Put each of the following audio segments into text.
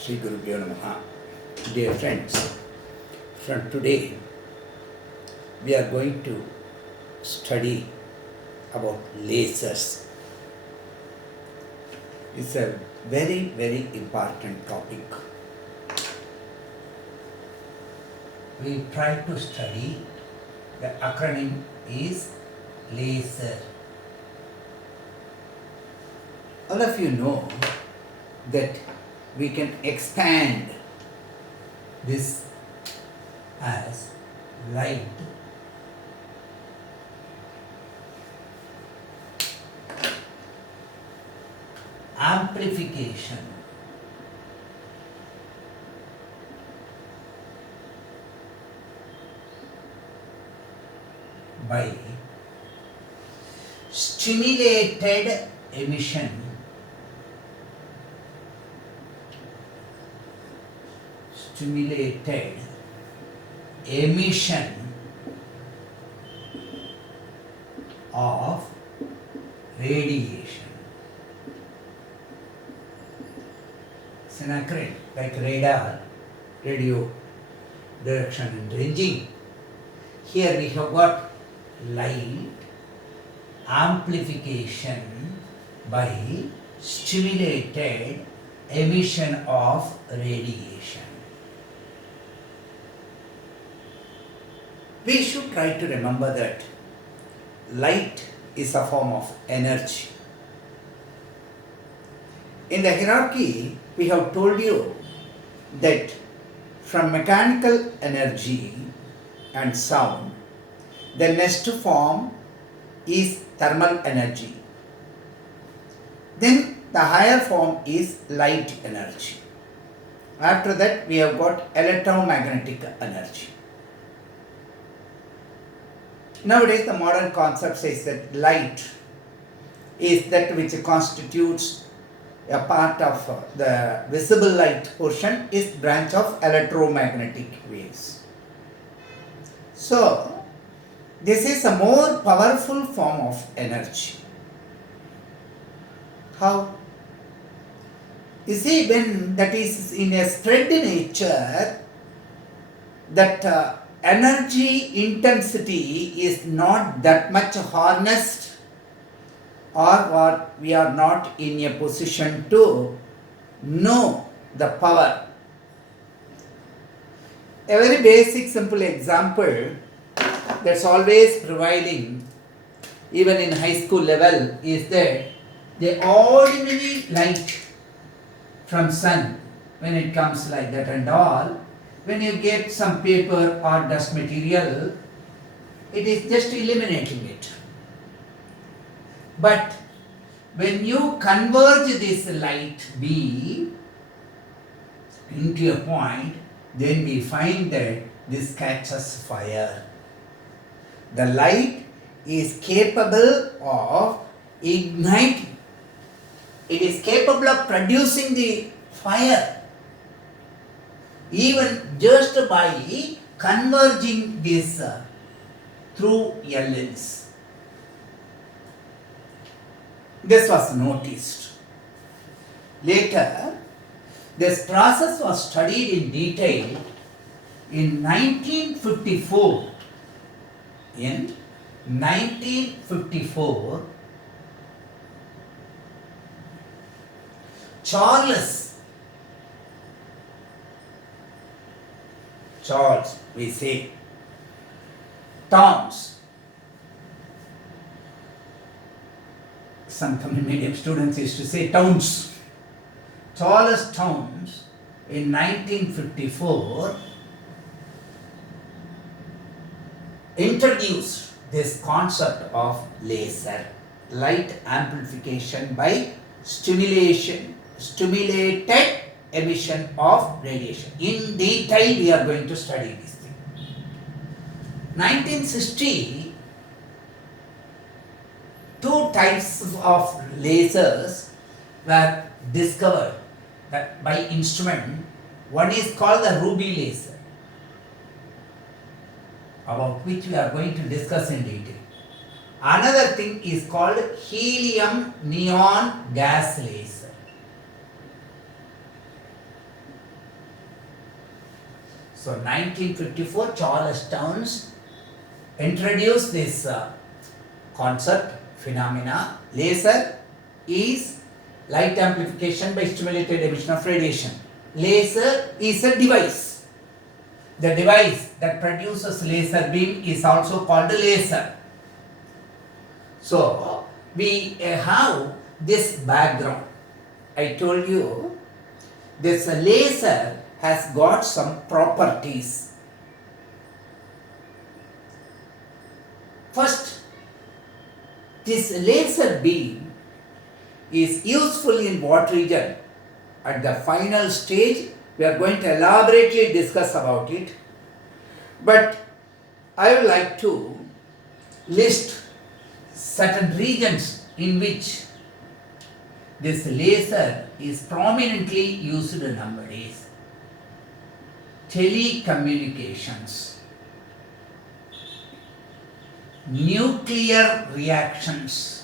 Sri Gurubhyo Namaha. Dear friends, from today we are going to study about lasers. It's a very, very important topic. We try to study, the acronym is laser. All of you know that we can expand this as light, amplification, by stimulated emission of radiation. It's an acronym like radar, radio direction and ranging. Here we have got light amplification by stimulated emission of radiation. We should try to remember that light is a form of energy. In the hierarchy, we have told you that from mechanical energy and sound, the next form is thermal energy. Then the higher form is light energy. After that, we have got electromagnetic energy. Nowadays, the modern concept says that light is that which constitutes a part of the visible light portion is branch of electromagnetic waves. So, this is a more powerful form of energy. How? You see, when that is in a spread nature, that energy intensity is not that much harnessed, or we are not in a position to know the power. A very basic simple example that's always prevailing even in high school level is that the ordinary light from sun, when it comes like that and all, when you get some paper or dust material, it is just eliminating it. But when you converge this light B into a point, then we find that this catches fire. The light is capable of igniting. It is capable of producing the fire even just by converging this through a lens. This was noticed. Later, this process was studied in detail in 1954. In 1954, Charles, we say, Townes. Some Tamil medium students used to say Townes. Charles Townes in 1954 introduced this concept of laser, light amplification by stimulated emission of radiation. In detail, we are going to study this thing. 1960, two types of lasers were discovered by instrument. One is called the ruby laser, about which we are going to discuss in detail. Another thing is called helium neon gas laser. So 1954, Charles Townes introduced this concept, phenomena. Laser is light amplification by stimulated emission of radiation. Laser is a device. The device that produces laser beam is also called a laser. So we have this background. I told you this laser has got some properties. First, this laser beam is useful in what region? At the final stage, we are going to elaborately discuss about it. But I would like to list certain regions in which this laser is prominently used nowadays. Telecommunications, nuclear reactions,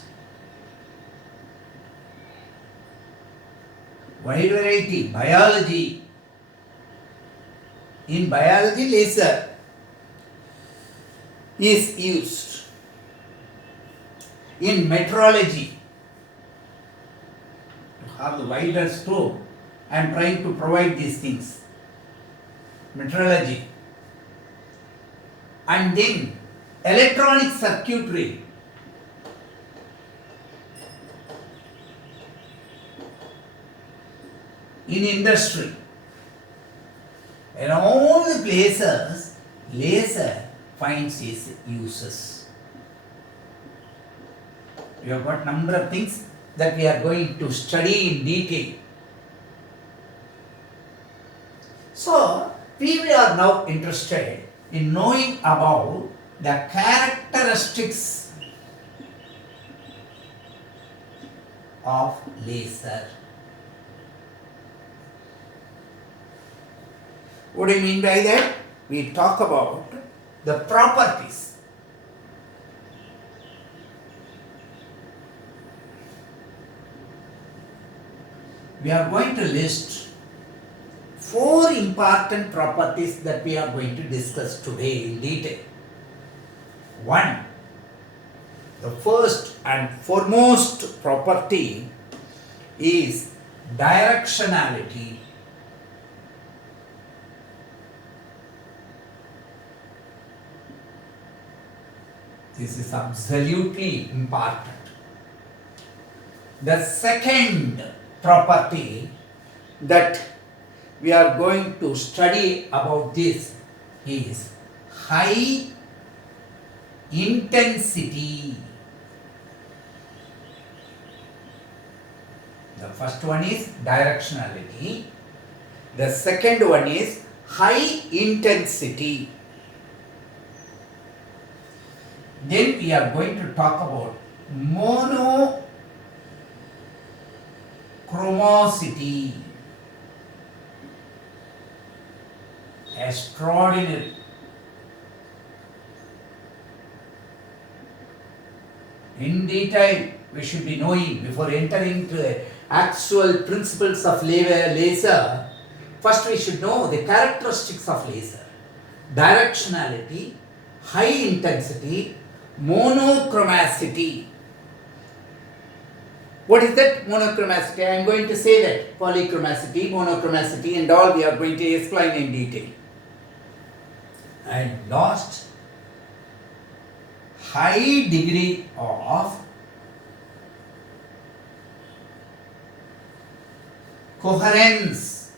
wide variety, biology. In biology, laser is used. In meteorology, to have the wider scope, I am trying to provide these things. Meteorology. And then electronic circuitry. In industry. In all the places, laser finds its uses. We have got number of things that we are going to study in detail. So, we are now interested in knowing about the characteristics of laser. What do you mean by that? We talk about the properties. We are going to list 4 important properties that we are going to discuss today in detail. 1. The first and foremost property is directionality. This is absolutely important. The second property that we are going to study about this is high intensity. The first one is directionality. The second one is high intensity. Then we are going to talk about monochromosity. Extraordinary. In detail, we should be knowing before entering into the actual principles of laser. First, we should know the characteristics of laser: directionality, high intensity, monochromosity. What is that monochromosity? I am going to say that polychromosity, monochromosity, and all we are going to explain in detail. And last, high degree of coherence.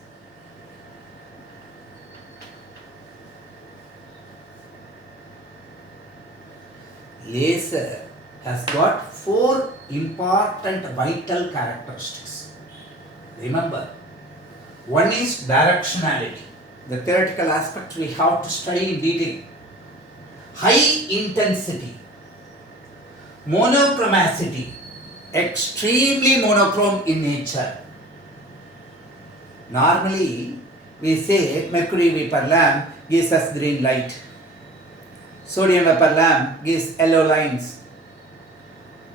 Laser has got 4 important vital characteristics. Remember, one is directionality. The theoretical aspect we have to study in detail. High intensity, monochromosity, extremely monochrome in nature. Normally, we say mercury vapor lamp gives us green light. Sodium vapor lamp gives yellow lines.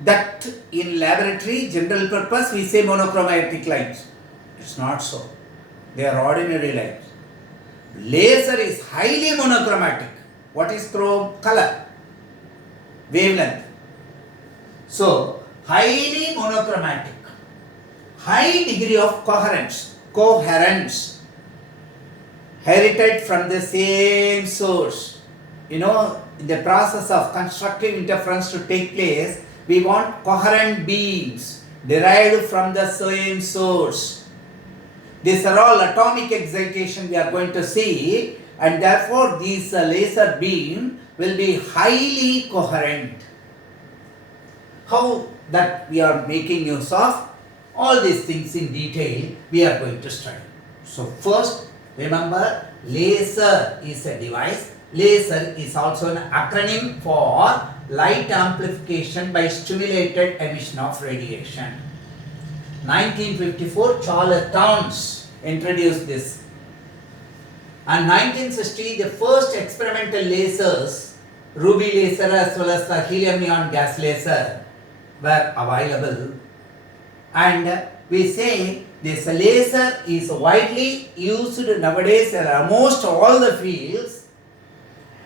That in laboratory, general purpose, we say monochromatic lights. It's not so. They are ordinary lights. Laser is highly monochromatic. What is chrome? Color. Wavelength. So, highly monochromatic. High degree of coherence. Heritage from the same source. In the process of constructive interference to take place, we want coherent beams derived from the same source. These are all atomic excitation we are going to see, and therefore these laser beam will be highly coherent. How that we are making use of all these things in detail we are going to study. So first, remember, laser is a device. Laser is also an acronym for light amplification by stimulated emission of radiation. 1954, Charles Townes introduced this. And 1960, the first experimental lasers, ruby laser as well as the helium neon gas laser, were available. And we say this laser is widely used nowadays in almost all the fields.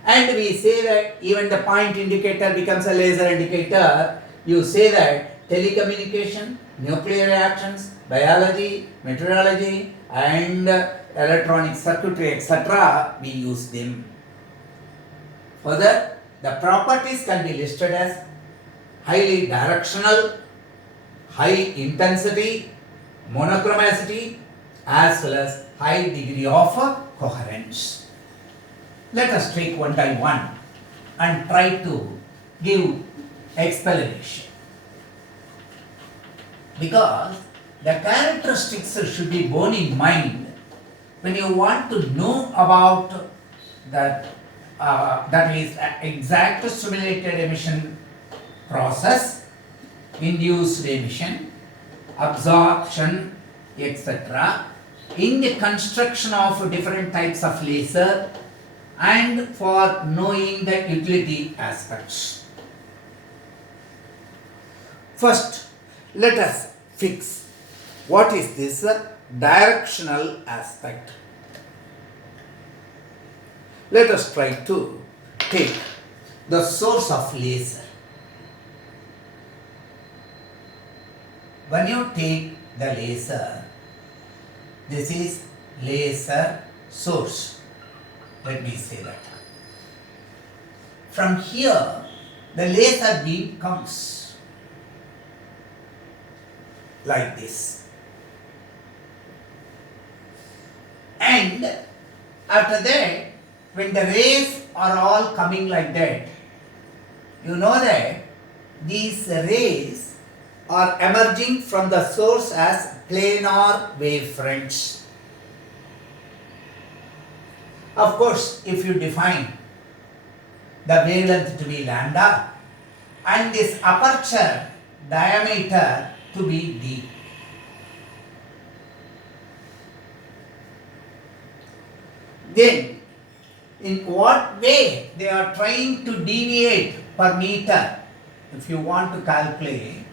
And we say that even the point indicator becomes a laser indicator. You say that telecommunication, nuclear reactions, biology, meteorology, and electronic circuitry, etc., we use them. Further, the properties can be listed as highly directional, high intensity, monochromacity, as well as high degree of coherence. Let us take one by one and try to give explanation. Because the characteristics should be borne in mind when you want to know about that is exact stimulated emission process, induced emission, absorption, etc. in the construction of different types of laser and for knowing the utility aspects. First, let us fix what is this directional aspect. Let us try to take the source of laser. When you take the laser, this is laser source. Let me say that. From here, the laser beam comes like this. And after that, when the rays are all coming like that, you know that these rays are emerging from the source as planar wavefronts. Of course, if you define the wavelength to be lambda and this aperture diameter to be d, then in what way they are trying to deviate per meter. If you want to calculate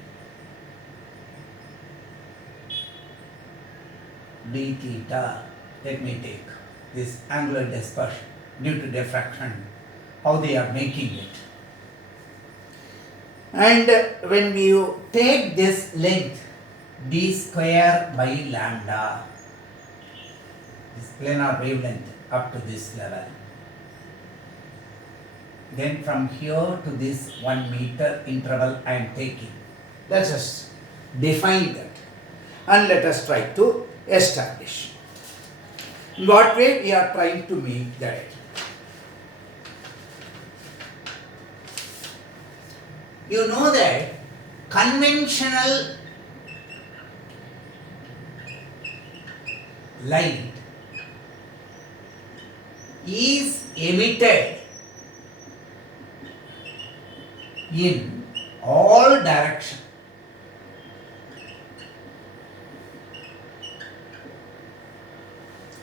d theta, let me take this angular dispersion due to diffraction, how they are making it. And when you take this length d square by lambda, this planar wavelength up to this level, then from here to this 1 meter interval I am taking. Let us define that and let us try to establish. In what way we are trying to make that? You know that conventional light is emitted in all directions.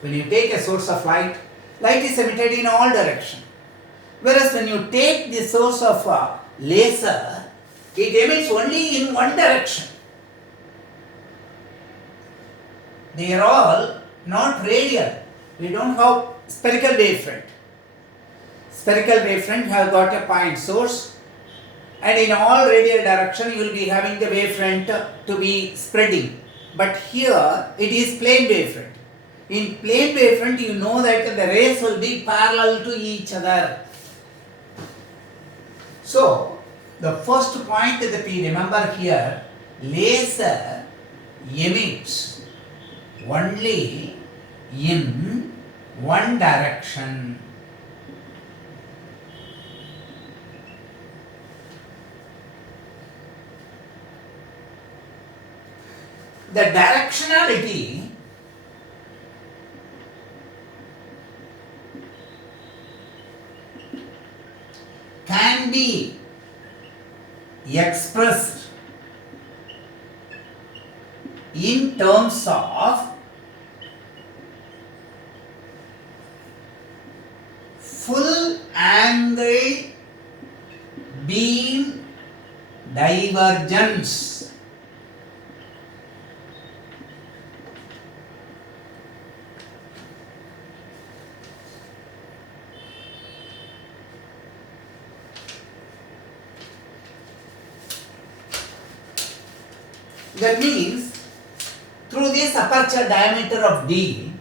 When you take a source of light, light is emitted in all directions. Whereas when you take the source of laser, it emits only in one direction. They are all not radial. We don't have spherical wavefront. Spherical wavefront have got a point source, and in all radial direction you will be having the wavefront to be spreading. But here it is plane wavefront. In plane wavefront you know that the rays will be parallel to each other. So the first point that we remember here, laser emits only in one direction. The directionality can be expressed in terms of full angle beam divergence. That means through this aperture diameter of D,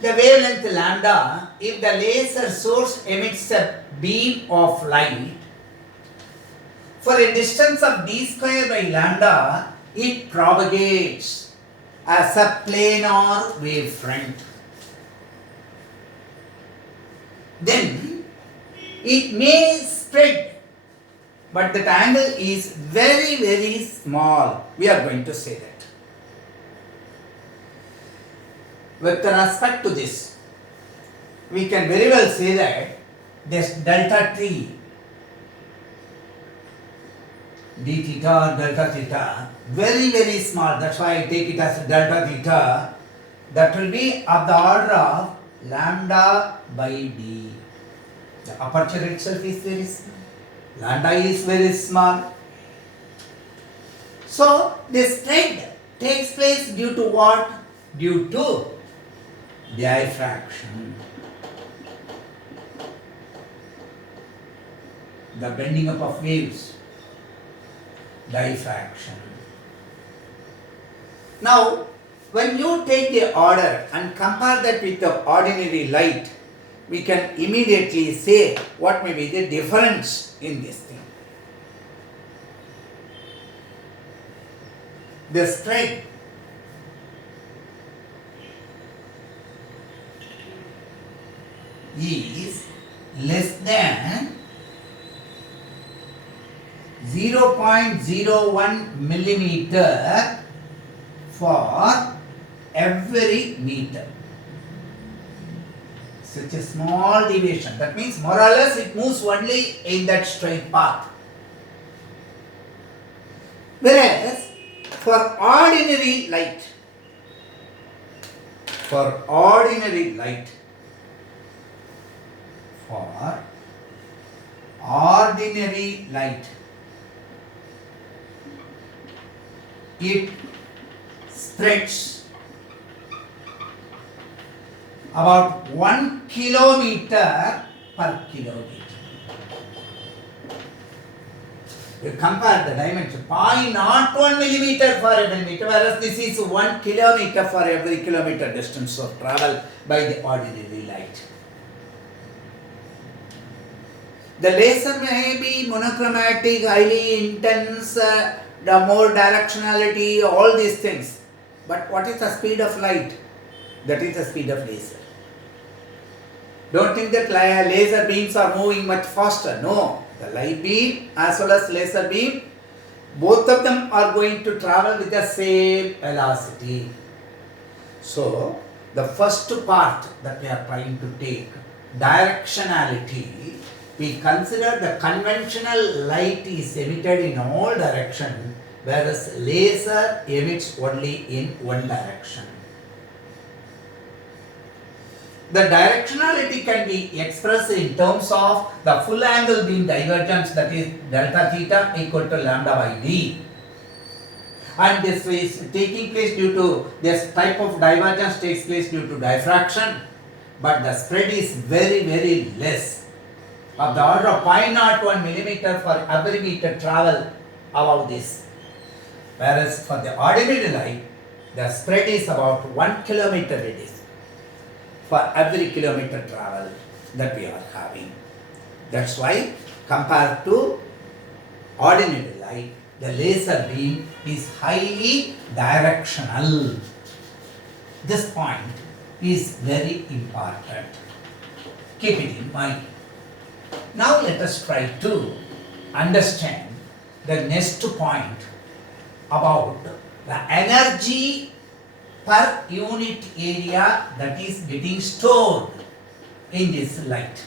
the wavelength lambda, if the laser source emits a beam of light for a distance of d square by lambda, it propagates as a planar wavefront. Then it may spread, but that angle is very, very small. We are going to say that. With respect to this, we can very well say that this delta t, d theta or delta theta, very, very small. That's why I take it as delta theta. That will be of the order of lambda by d. The aperture itself is very small. Lambda is very small. So this spread takes place due to what? Due to diffraction. The bending up of waves. Diffraction. Now, when you take the order and compare that with the ordinary light, we can immediately say what may be the difference in this thing. The spread is less than 0.01 millimeter for every meter. Such a small deviation. That means more or less it moves only in that straight path. Whereas for ordinary light, it spreads about 1 kilometer per kilometer. You compare the dimension, 0.01 millimeter for every meter, whereas this is 1 kilometer for every kilometer distance of travel by the ordinary light. The laser may be monochromatic, highly intense, the more directionality, all these things. But what is the speed of light? That is the speed of laser. Don't think that laser beams are moving much faster. No, the light beam as well as laser beam, both of them are going to travel with the same velocity. So, the first part that we are trying to take, directionality, we consider the conventional light is emitted in all directions, whereas laser emits only in one direction. The directionality can be expressed in terms of the full angle beam divergence, that is delta theta equal to lambda by d. And this is taking place due to, this type of divergence takes place due to diffraction. but the spread is very, very less, of the order of 0.01 millimeter for every meter travel above this. Whereas for the ordinary light, the spread is about 1 kilometer it is for every kilometer travel that we are having. That's why compared to ordinary light, the laser beam is highly directional. This point is very important. Keep it in mind. Now let us try to understand the next point about the energy per unit area that is getting stored in this light.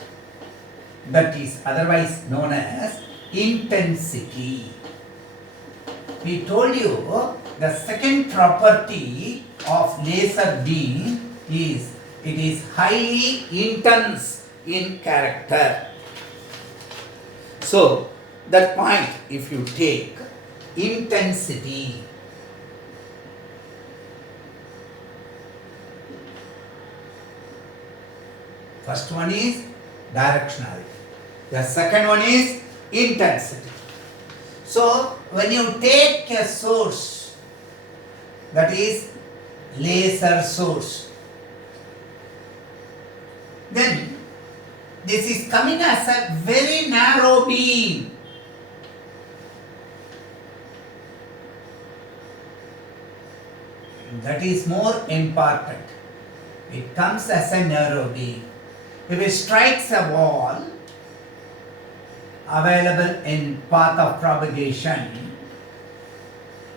That is otherwise known as intensity. We told you the second property of laser beam is it is highly intense in character. So that point, if you take intensity, first one is directionality, the second one is intensity. So when you take a source, that is laser source, then this is coming as a very narrow beam. That is more important. It comes as a narrow beam. If it strikes a wall available in path of propagation,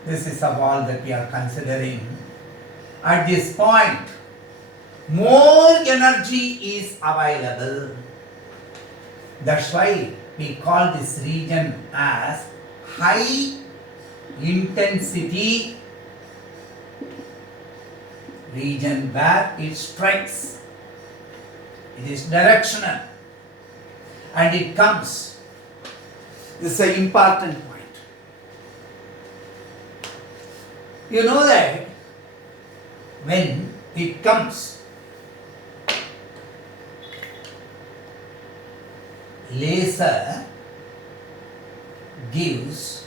this is a wall that we are considering. At this point, more energy is available. That's why we call this region as high intensity region, where it strikes. It is directional and it comes. This is an important point. You know that when it comes, laser gives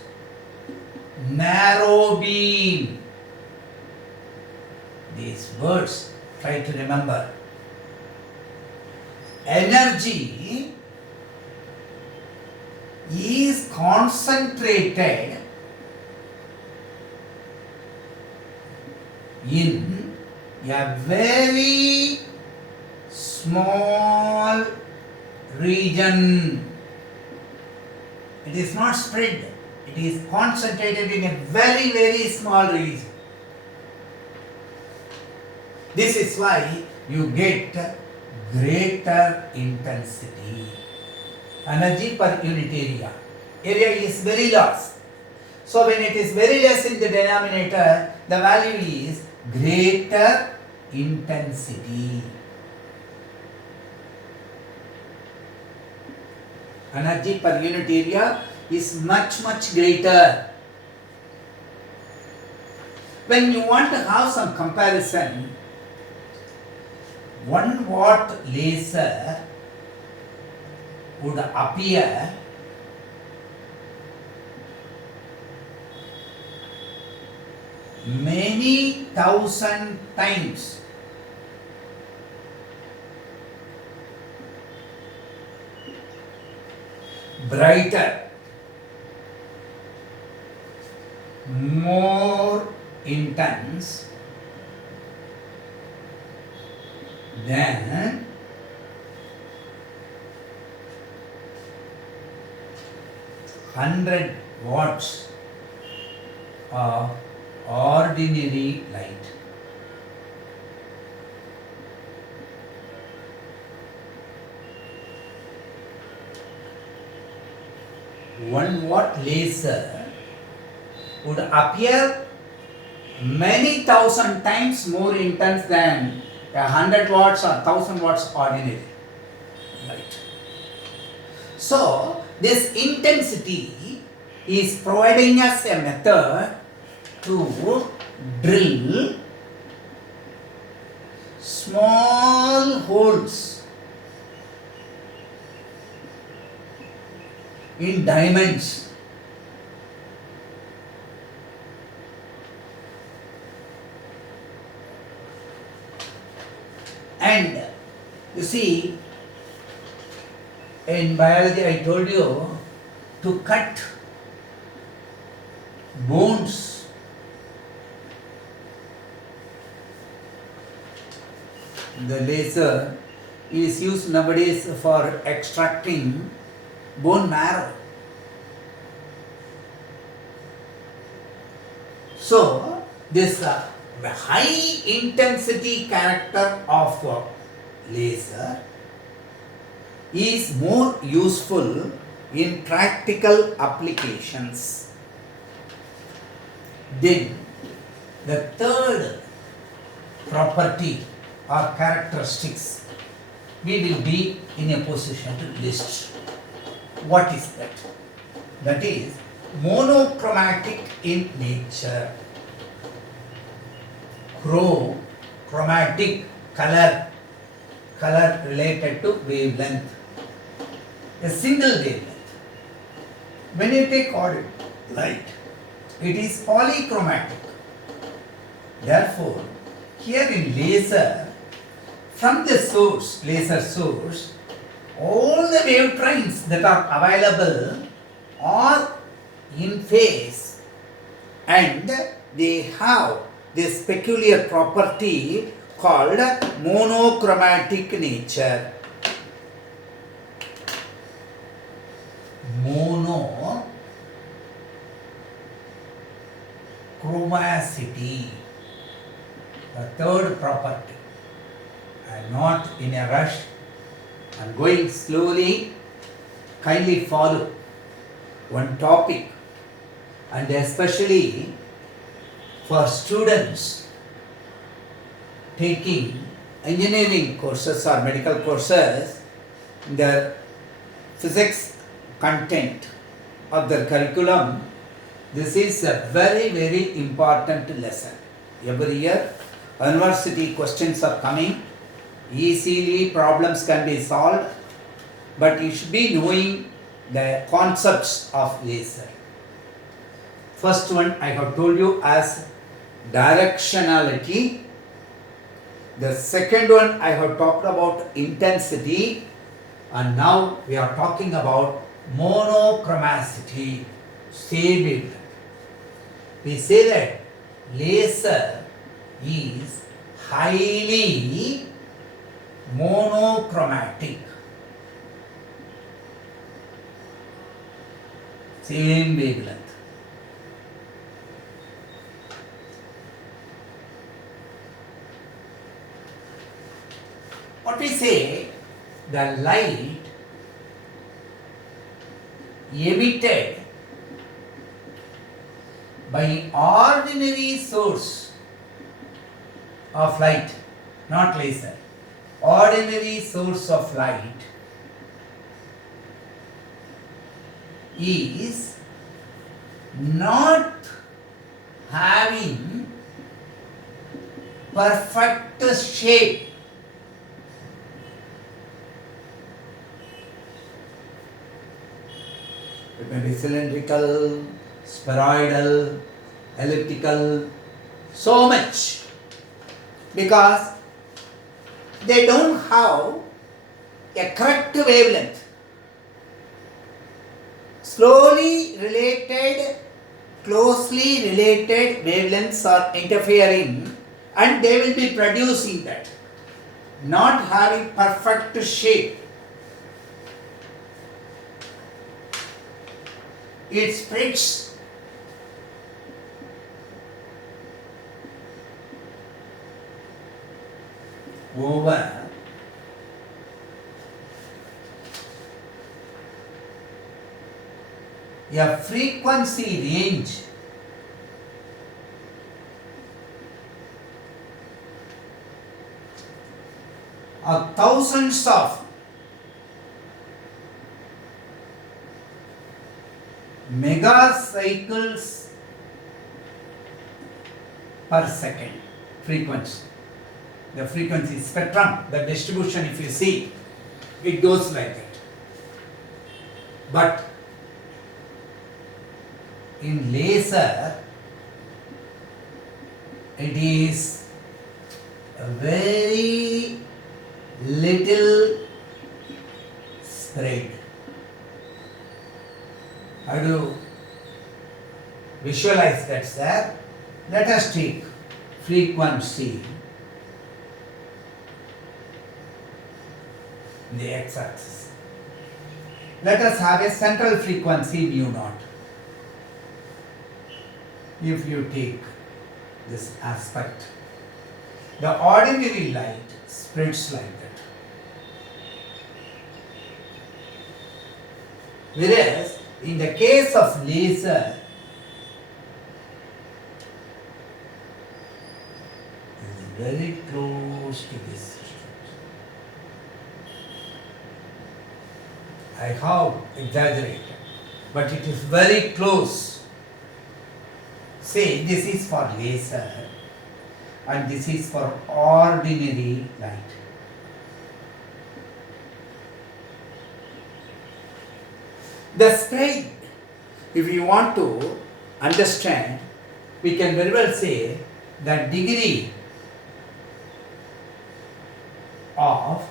narrow beam. These words try to remember. Energy is concentrated in a very small region. It is not spread. It is concentrated in a very, very small region. This is why you get greater intensity. Energy per unit area. Area is very less. So when it is very less in the denominator, the value is greater intensity. Energy per unit area is much, much greater. When you want to have some comparison, 1 watt laser would appear many thousand times brighter, more intense than 100 watts of ordinary light. One watt laser would appear many thousand times more intense than 100 watts or 1000 watts ordinary light. So this intensity is providing us a method to drill small holes in diamonds. And you see, in biology I told you to cut bones, the laser is used nowadays for extracting bone marrow. So this high intensity character of laser is more useful in practical applications. Then the third property or characteristics we will be in a position to list. What is that? That is monochromatic in nature. Chromatic, color related to wavelength. A single wavelength. When you take light, it is polychromatic. Therefore, here in laser, from the source, laser source, all the wave trains that are available are in phase, and they have this peculiar property called monochromatic nature. Monochromacity, the third property. I am not in a rush. I am going slowly. Kindly follow one topic, and especially for students taking engineering courses or medical courses, the physics content of their curriculum, this is a very, very important lesson. Every year, university questions are coming. Easily problems can be solved, but you should be knowing the concepts of laser. First one I have told you as directionality. The second one I have talked about intensity, and now we are talking about monochromacity, same wavelength. We say that laser is highly monochromatic, same wavelength. What we say, the light emitted by ordinary source of light, not laser, ordinary source of light is not having perfect shape. It may be cylindrical, spheroidal, elliptical, so much, because they don't have a correct wavelength. Closely related wavelengths are interfering, and they will be producing that, not having perfect shape. It spreads over a frequency range of thousands of megacycles per second frequency. the frequency spectrum, the distribution, if you see, it goes like that. But in laser, it is a very little spread. How do you visualize that, sir? Let us take frequency in the x-axis. Let us have a central frequency mu naught. If you take this aspect, the ordinary light spreads like that. Whereas in the case of laser, it is very close to this. I have exaggerated, but it is very close. Say this is for laser and this is for ordinary light. The spread, if you want to understand, we can very well say that degree of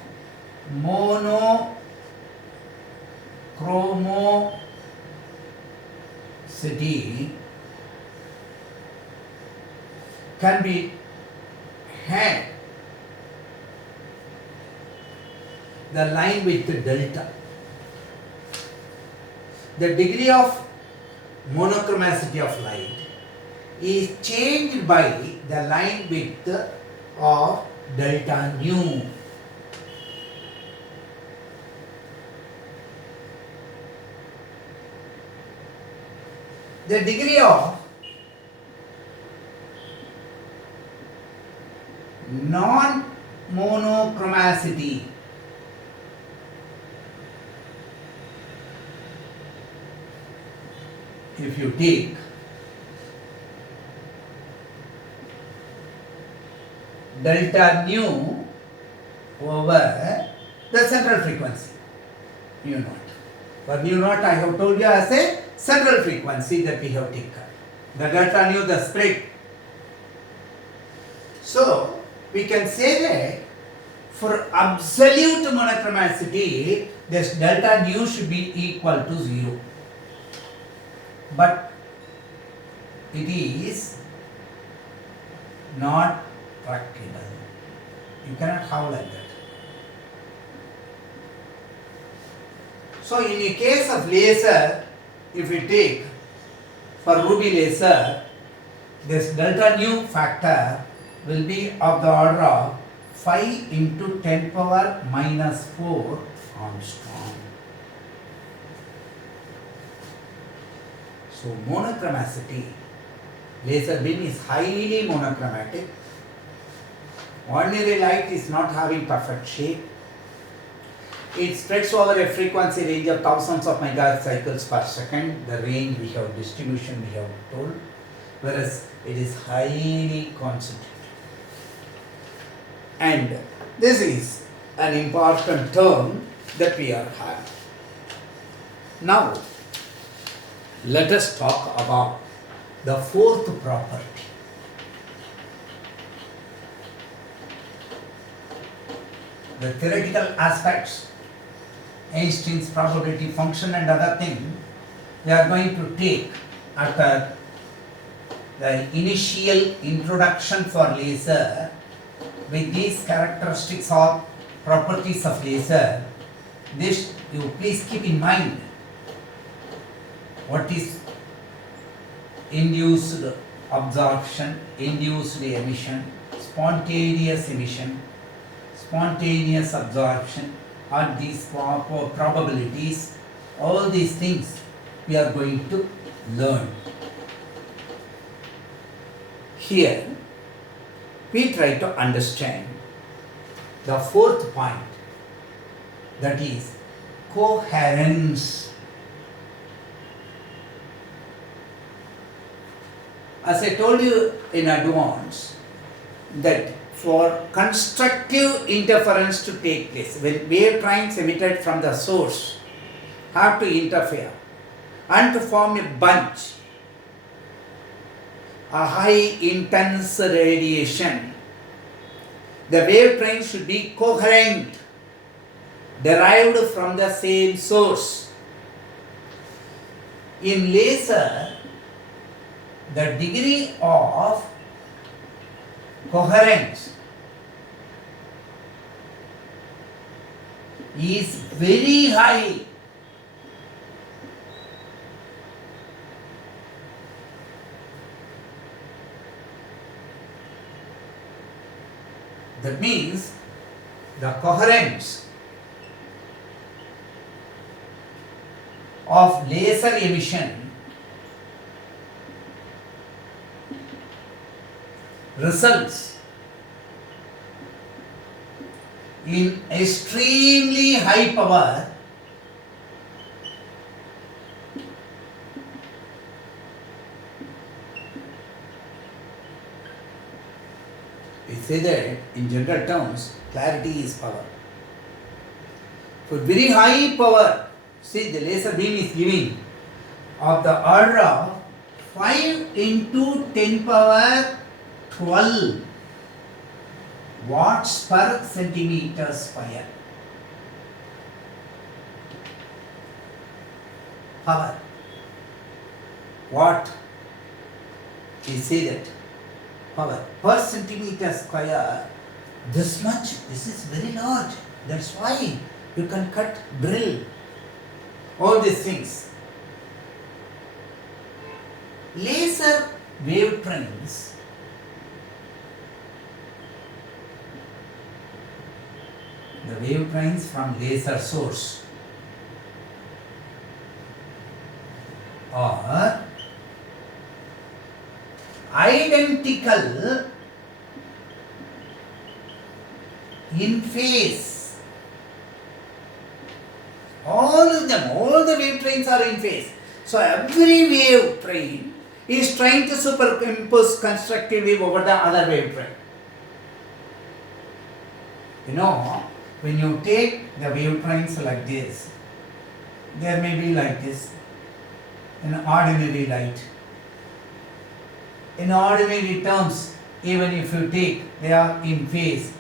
monochromosity can be had the line with the delta. The degree of monochromosity of light is changed by the line width of delta nu. The degree of non-monochromosity if you take delta nu over the central frequency mu naught. For mu naught I have told you as a central frequency that we have taken. The delta nu, the spread. So we can say that for absolute monochromosity, this delta nu should be equal to 0. But it is not practical. You cannot have like that. So in a case of laser, if we take for ruby laser, this delta nu factor will be of the order of 5 into 10 power minus 4 Armstrong. So monochromosity, laser beam is highly monochromatic. Ordinary light is not having perfect shape. It spreads over a frequency range of thousands of megahertz cycles per second. The range we have, distribution we have told, whereas it is highly concentrated. And this is an important term that we are having. Now, let us talk about the fourth property. The theoretical aspects, Einstein's probability function and other things, we are going to take after the initial introduction for laser with these characteristics or properties of laser. This you please keep in mind. What is induced absorption, induced emission, spontaneous emission, spontaneous absorption, or these probabilities, all these things we are going to learn. Here, we try to understand the fourth point, that is coherence. As I told you in advance, that for constructive interference to take place. When wave trains emitted from the source have to interfere and to form a bunch, a high intense radiation, the wave train should be coherent, derived from the same source. In laser, the degree of coherence is very high. That means the coherence of laser emission results in extremely high power we say that in general terms clarity is power. For very high power, see the laser beam is giving of the order of 5 into 10 power 12 watts per centimeter square. Power. Watt. We say that. Power. Per centimeter square, this much, this is very large. That's why you can cut, drill, all these things. Laser wave trains the wave trains from laser source are identical in phase. All of them, all the wave trains are in phase. So every wave train is trying to superimpose constructive wave over the other wave train. You know, when you take the wave trains like this, there may be like this, an ordinary light. In ordinary terms, even if you take, they are in phase.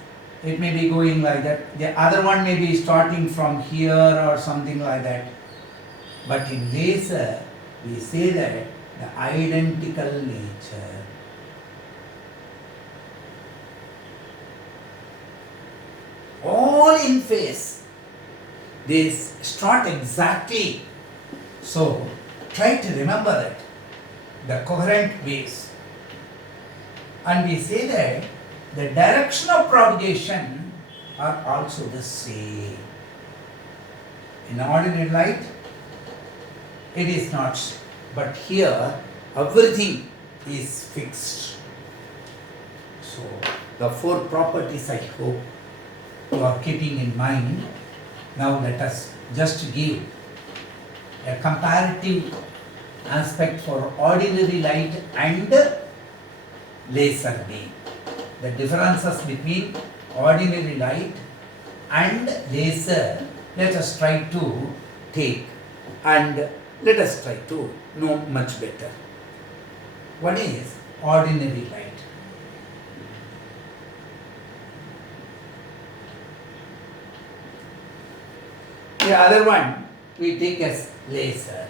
It may be going like that. The other one may be starting from here or something like that. But in laser, we say that the identical nature. All in phase. They start exactly. So, try to remember that. The coherent waves. And we say that the direction of propagation are also the same. In ordinary light, it is not. But here, everything is fixed. So, the 4 properties I hope you are keeping in mind. Now let us just give a comparative aspect for ordinary light and laser beam. The differences between ordinary light and laser, let us try to take and let us try to know much better. What is ordinary light? The other one we take as laser.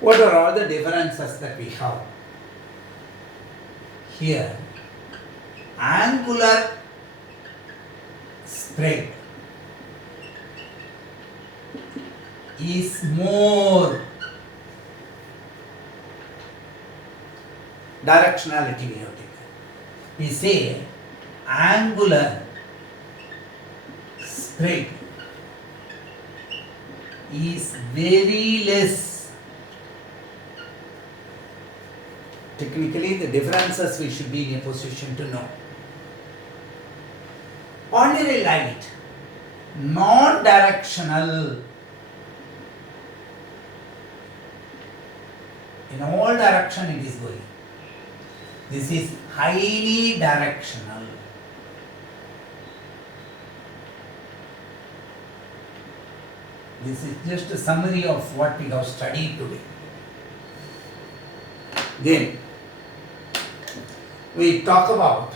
What are all the differences that we have? Here, angular spread is more. Directionality we have taken. We say angular spread is very less. Technically, the differences we should be in a position to know. Ordinary light, non-directional. In In all direction it is going. This is highly directional. This is just a summary of what we have studied today. Then we talk about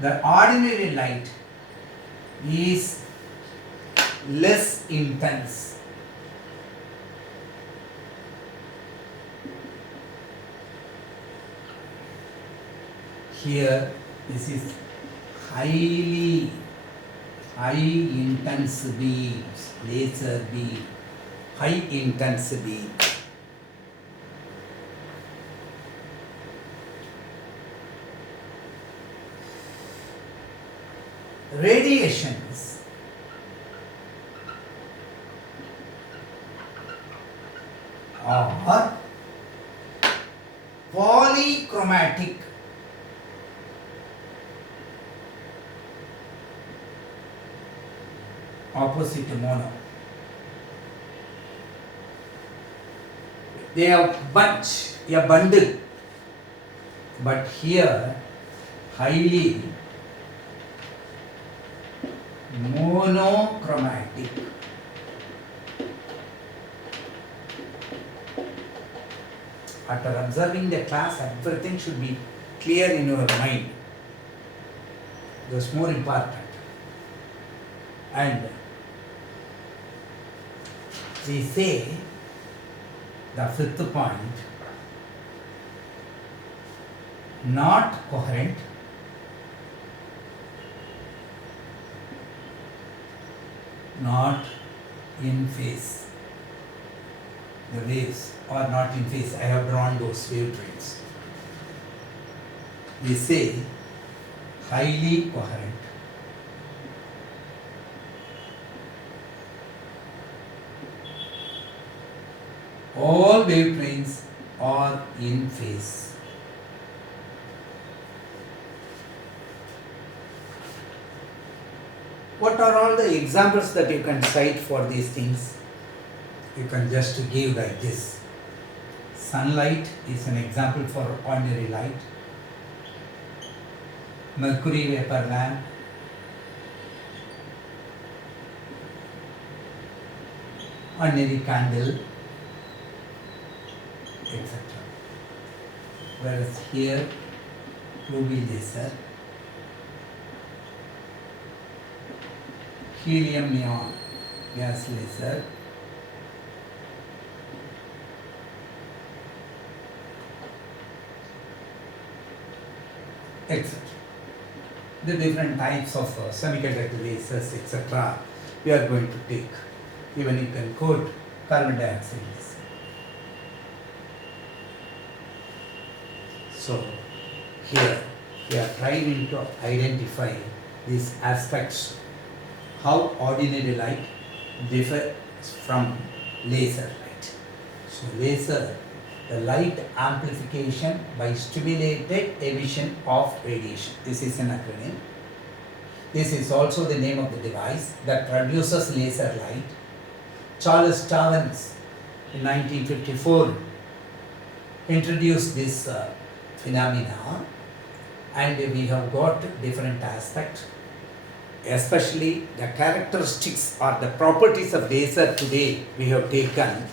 the ordinary light is less intense. Here this is high intense beams, laser beam, high intense beam. Radiations are polychromatic. Opposite to mono. They have a bundle, but here highly monochromatic. After observing the class, everything should be clear in your mind. That's more important. And we say the fifth point, not coherent, not in phase. The waves are not in phase. I have drawn those wave trains. We say highly coherent. All wave trains are in phase. What are all the examples that you can cite for these things? You can just give like this. Sunlight is an example for ordinary light. Mercury vapor lamp. Ordinary candle, etc. Whereas here, UV laser, helium neon gas laser, etc. The different types of semiconductor lasers, etc. we are going to take. Even you can quote carbon dioxide laser. So here we are trying to identify these aspects, how ordinary light differs from laser light. So laser, the light amplification by stimulated emission of radiation. This is an acronym. This is also the name of the device that produces laser light. Charles Tavons in 1954 introduced this phenomena, and we have got different aspects, especially the characteristics or the properties of laser today we have taken.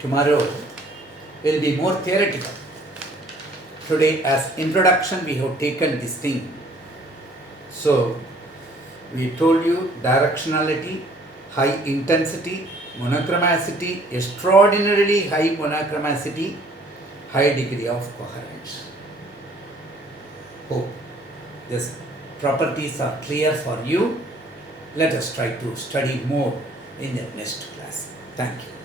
Tomorrow will be more theoretical. Today as introduction we have taken this thing. So we told you directionality, high intensity, monochromacity, extraordinarily high monochromacity, high degree of coherence. Hope these properties are clear for you. Let us try to study more in the next class. Thank you.